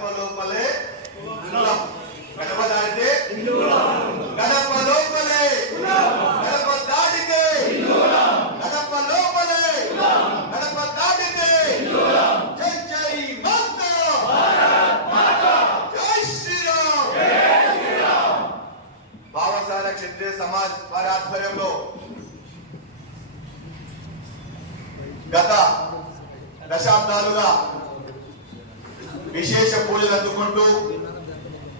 గడప లోపలే కులం గడప దాటితే గడప లోపలే గడప దాటితే గడప లోపలే గడప దాటితే జై జై మాతా జై శ్రీరామ్ బాబాసాహెబ్ క్షత్రియ సమాజ్ వారి ఆధ్వర్యంలో గత దశాబ్దాలుగా విశేష పూజలు అందుకుంటూ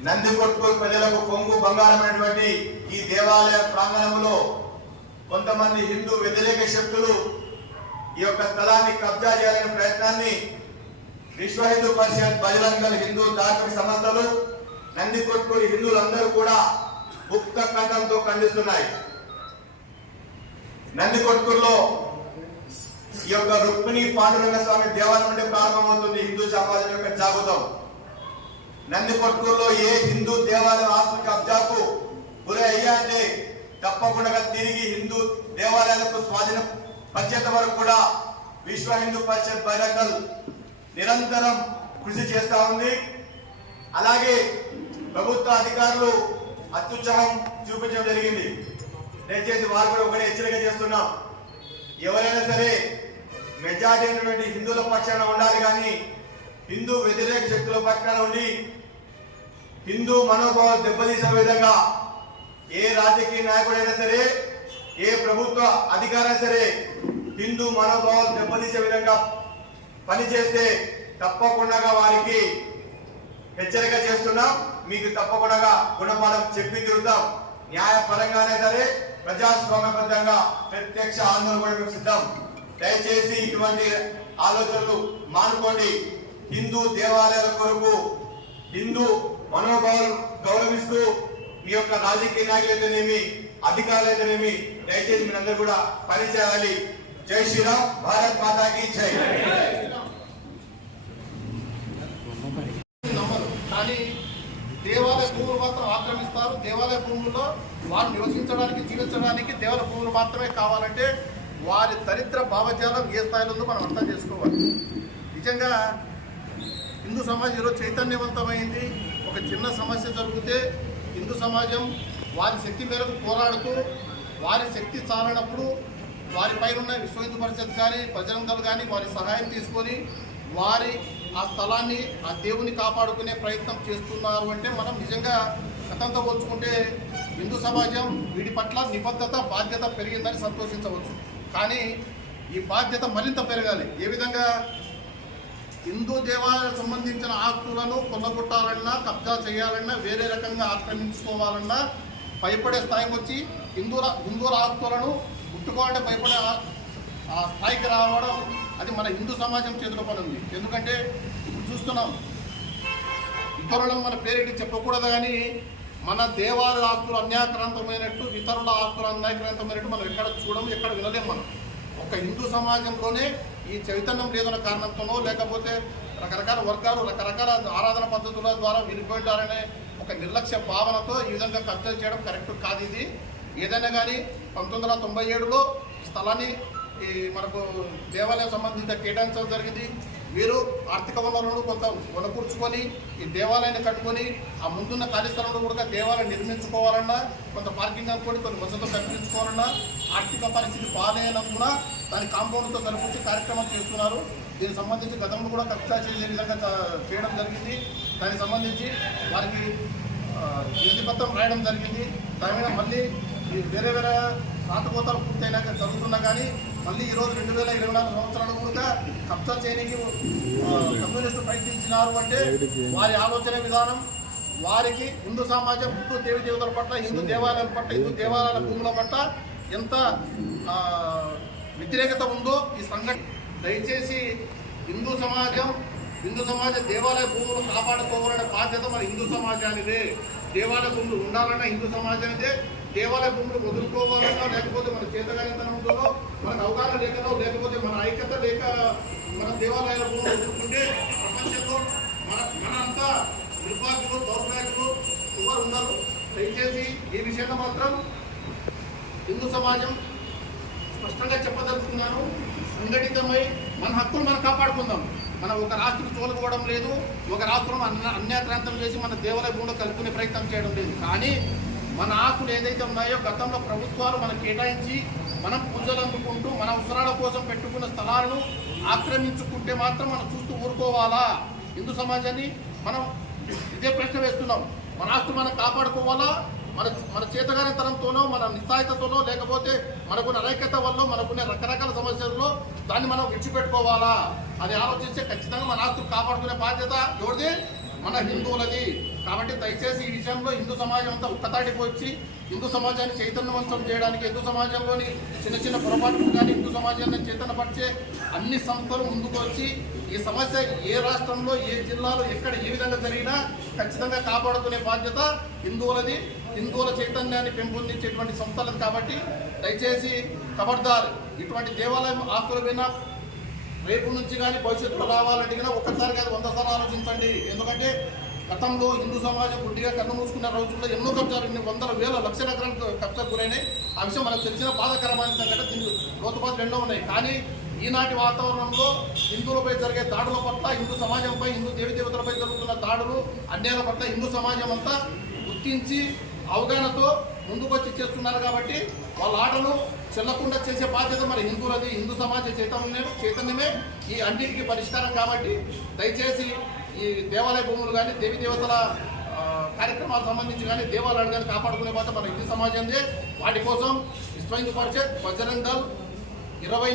నంది కొట్టుకుని ప్రజలకు కొంగు బంగారమైనటువంటి ఈ దేవాలయ ప్రాంగణంలో కొంతమంది హిందూ వ్యతిరేక శక్తులు ఈ యొక్క స్థలాన్ని కబ్జా చేయాలనే ప్రయత్నాన్ని విశ్వ హిందూ పరిషత్ బజరంగ హిందూ ధార్మిక సంస్థలు నంది కొట్టుకుని హిందువులందరూ కూడా ముక్త కంఠంతో ఖండిస్తున్నాయి. నంది కొట్టుకుల్లో ఈ యొక్క రుక్మిణి పాండురంగ స్వామి దేవాలయం నుండి ప్రారంభమవుతుంది హిందూ సమాజం యొక్క జాగృతం నంది ఏ హిందూ దేవాలయం ఆస్తి కబ్జాకు గురి అయ్యాలంటే తప్పకుండా తిరిగి హిందూ దేవాలయాలకు స్వాధీనం. పరిచేత వరకు కూడా విశ్వ హిందూ పరిషత్ బైరంగల్ నిరంతరం కృషి చేస్తా ఉంది. అలాగే ప్రభుత్వ అధికారులు అత్యుత్సాహం చూపించడం జరిగింది. దయచేసి వారు కూడా ఒకటే హెచ్చరిక చేస్తున్నాం. ఎవరైనా సరే మెజారిటీ అయినటువంటి హిందువుల పక్షాన ఉండాలి కానీ హిందూ వ్యతిరేక శక్తుల పక్షాన ఉండి హిందూ మనోభావాలు దెబ్బతీసే విధంగా ఏ రాజకీయ నాయకుడైనా సరే ఏ ప్రభుత్వ అధికారైనా సరే హిందూ మనోభావాలు దెబ్బతీసే విధంగా పనిచేస్తే తప్పకుండా వారికి హెచ్చరిక చేస్తున్నాం. మీకు తప్పకుండా గుణపాఠం చెప్పి తిరుగుతాం న్యాయపరంగానే సరే ప్రజాస్వామ్యబద్ధంగా ప్రత్యక్ష ఆందోళన కూడా మేము సిద్ధం. దయచేసి ఇటువంటి ఆలోచనలు మానుకోండి. హిందూ దేవాలయాల కొరకు హిందూ మనోభావాలు గౌరవిస్తూ మీ యొక్క రాజకీయ నాయకులైతేనేమి అధికారులైతేనేమి దయచేసి మీరందరూ కూడా పనిచేయాలి జై శ్రీరామ్ భారత్ మాతాకి జై నమ్మరు కానీ దేవాలయ భూములు మాత్రం ఆక్రమిస్తారు. దేవాలయ భూముల్లో వారు నివసించడానికి జీవించడానికి దేవాలయ భూములు మాత్రమే కావాలంటే వారి దరిద్ర భావజాలం ఏ స్థాయిలో ఉందో మనం అర్థం చేసుకోవాలి. నిజంగా హిందూ సమాజం ఈరోజు చైతన్యవంతమైంది. ఒక చిన్న సమస్య జరిగితే హిందూ సమాజం వారి శక్తి మేరకు పోరాడుతూ వారి శక్తి చాలనప్పుడు వారిపైన ఉన్న విశ్వ హిందూ పరిషత్ కానీ ప్రజలందరూ కానీ వారి సహాయం తీసుకొని వారి ఆ స్థలాన్ని ఆ దేవుని కాపాడుకునే ప్రయత్నం చేస్తున్నారు అంటే మనం నిజంగా గతంతో పోల్చుకుంటే హిందూ సమాజం వీటి పట్ల నిబద్ధత బాధ్యత పెరిగిందని సంతోషించవచ్చు. కానీ ఈ బాధ్యత మరింత పెరగాలి. ఏ విధంగా హిందూ దేవాలయాలకు సంబంధించిన ఆస్తులను కొల్లగొట్టాలన్నా కబ్జా చేయాలన్నా వేరే రకంగా ఆక్రమించుకోవాలన్నా భయపడే స్థాయికి వచ్చి హిందువుల హిందువుల ఆస్తులను ముట్టుకోవాలంటే భయపడే ఆ- స్థాయికి రావడం అది మన హిందూ సమాజం చేతిలో పని ఉంది ఎందుకంటే ఇప్పుడు చూస్తున్నాం ఇతరులను మన పేరెంట్ చెప్పకూడదు కానీ మన దేవాలయ ఆస్తులు అన్యాక్రాంతమైనట్టు ఇతరుల ఆస్తులు అన్యాక్రాంతమైనట్టు మనం ఎక్కడ చూడము ఎక్కడ వినలేం మనం. ఒక హిందూ సమాజంలోనే ఈ చైతన్యం లేదన్న కారణంతోనో లేకపోతే రకరకాల వర్గాలు రకరకాల ఆరాధన పద్ధతుల ద్వారా విడిపోయింటారనే ఒక నిర్లక్ష్య భావనతో ఈ విధంగా కబ్జా చేయడం కరెక్ట్ కాదు ఇది. ఏదైనా కానీ పంతొమ్మిది వందల తొంభై ఏడులో స్థలాన్ని ఈ మనకు దేవాలయం సంబంధించిన కేటాయించడం జరిగింది. వీరు ఆర్థిక వనరులను కొంత వనకూర్చుకొని ఈ దేవాలయాన్ని కట్టుకొని ఆ ముందున్న కార్యస్థలంలో కూడా దేవాలయం నిర్మించుకోవాలన్నా కొంత పార్కింగ్ అనుకోని కొన్ని వసతులు కల్పించుకోవాలన్నా ఆర్థిక పరిస్థితి బాగాలేనందున దాని కాంపౌండ్తో కల్పించి కార్యక్రమం చేస్తున్నారు. దీనికి సంబంధించి గతంలో కూడా కబ్జా చేసే విధంగా చేయడం జరిగింది. దానికి సంబంధించి వారికి ఆ, పత్రం రాయడం జరిగింది. దాని మీద మళ్ళీ ఈ వేరే వేరే రాతకోతలు పూర్తయినాక జరుగుతున్నా కానీ మళ్ళీ ఈరోజు రెండు వేల ఇరవై నాలుగు సంవత్సరాలు కూడా కబ్జా చేయడానికి కమ్యూనిస్టులు ప్రయత్నించినారు అంటే వారి ఆలోచన విధానం వారికి హిందూ సమాజం హిందూ దేవి దేవతల పట్ల హిందూ దేవాలయాల పట్ల హిందూ దేవాలయాల భూముల పట్ల ఎంత వ్యతిరేకత ఉందో ఈ సంఘటన దయచేసి హిందూ సమాజం హిందూ సమాజ దేవాలయ భూములు కాపాడుకోవాలనే బాధ్యత మన హిందూ సమాజానిదే. దేవాలయ భూములు ఉండాలన్నా హిందూ సమాజం అయితే దేవాలయ భూములు వదులుకోవాలన్నా లేకపోతే మన చేతగానితనం ఉందో మనకు అవగాహన లేకనో లేకపోతే మన ఐక్యత లేక మన దేవాలయాల భూములు వదులుకుంటే ప్రపంచంలో మన మనంతా నిర్వాహకులు దౌర్భాగ్యులు ఎవరు ఉన్నారు దయచేసి ఈ విషయంలో మాత్రం హిందూ సమాజం స్పష్టంగా చెప్పదలుచుకున్నాను. సంఘటితమై మన హక్కులు మనం కాపాడుకుందాం. మనం ఒక రాష్ట్రం చూలకపోవడం లేదు ఒక రాష్ట్రం అన్య అన్యాక్రాంతం చేసి మన దేవాలయ భూమిలో కలుపుకునే ప్రయత్నం చేయడం లేదు. కానీ మన ఆకులు ఏదైతే ఉన్నాయో గతంలో ప్రభుత్వాలు మనకు కేటాయించి మనం పూజలు అందుకుంటూ మన అవసరాల కోసం పెట్టుకున్న స్థలాలను ఆక్రమించుకుంటే మాత్రం మనం చూస్తూ ఊరుకోవాలా? హిందూ సమాజాన్ని మనం ఇదే ప్రశ్న వేస్తున్నాం. మన ఆస్తులు మనం కాపాడుకోవాలా? మన మన చేతగానితనంతోనో మన నిస్సాయితతోనో లేకపోతే మనకున్న ఐక్యత వల్ల మనకున్న రకరకాల సమస్యల్లో దాన్ని మనం విడిచిపెట్టుకోవాలా అని ఆలోచిస్తే ఖచ్చితంగా మన ఆస్తులు కాపాడుకునే బాధ్యత ఎవరిది? మన హిందువులది. కాబట్టి దయచేసి ఈ విషయంలో హిందూ సమాజం అంతా ఒక్కతాటికి హిందూ సమాజాన్ని చైతన్యవంతం చేయడానికి హిందూ సమాజంలోని చిన్న చిన్న పొరపాట్లు కానీ హిందూ సమాజాన్ని చైతన్యపరిచే అన్ని సంస్థలు ముందుకు వచ్చి ఈ సమస్య ఏ రాష్ట్రంలో ఏ జిల్లాలో ఎక్కడ ఏ విధంగా జరిగినా ఖచ్చితంగా కాపాడుకునే బాధ్యత హిందువులది. హిందువుల చైతన్యాన్ని పెంపొందించేటువంటి సంస్థలది కాబట్టి దయచేసి ఖబర్దార్ ఇటువంటి దేవాలయం ఆస్తుల రేపు నుంచి కానీ భవిష్యత్తులో రావాలంటే కానీ ఒక్కసారి కాదు వంద సార్లు ఆలోచించండి. ఎందుకంటే గతంలో హిందూ సమాజం గుడ్డిగా కన్ను మూసుకున్న రోజుల్లో ఎన్నో కబ్జాలు వందల వేల లక్షల ఎకరాలకు కబ్జా గురైనాయి. ఆ విషయం మనకు తెలిసిన బాధాకరమైన సంఘటన దీని లోతుపాట్లు ఎన్నో ఉన్నాయి. కానీ ఈనాటి వాతావరణంలో హిందువులపై జరిగే దాడుల పట్ల హిందూ సమాజంపై హిందూ దేవి దేవతలపై జరుగుతున్న దాడులు అన్యాయాల పట్ల హిందూ సమాజం అంతా గుర్తించి అవగాహనతో ముందుకు వచ్చి చేస్తున్నారు కాబట్టి వాళ్ళ ఆటలు చెల్లకుండా చేసే బాధ్యత మరి హిందువులది. హిందూ సమాజ చైతన్యం చైతన్యమే ఈ అన్నిటికీ పరిష్కారం కాబట్టి దయచేసి ఈ దేవాలయ భూములు కానీ దేవి దేవతల కార్యక్రమాలకు సంబంధించి కానీ దేవాలయాలు కానీ కాపాడుకునే బాధ్యత మన హిందూ సమాజందే. వాటి కోసం విశ్వ హిందూ పరిషత్ బజరంగ్ దళ్ ఇరవై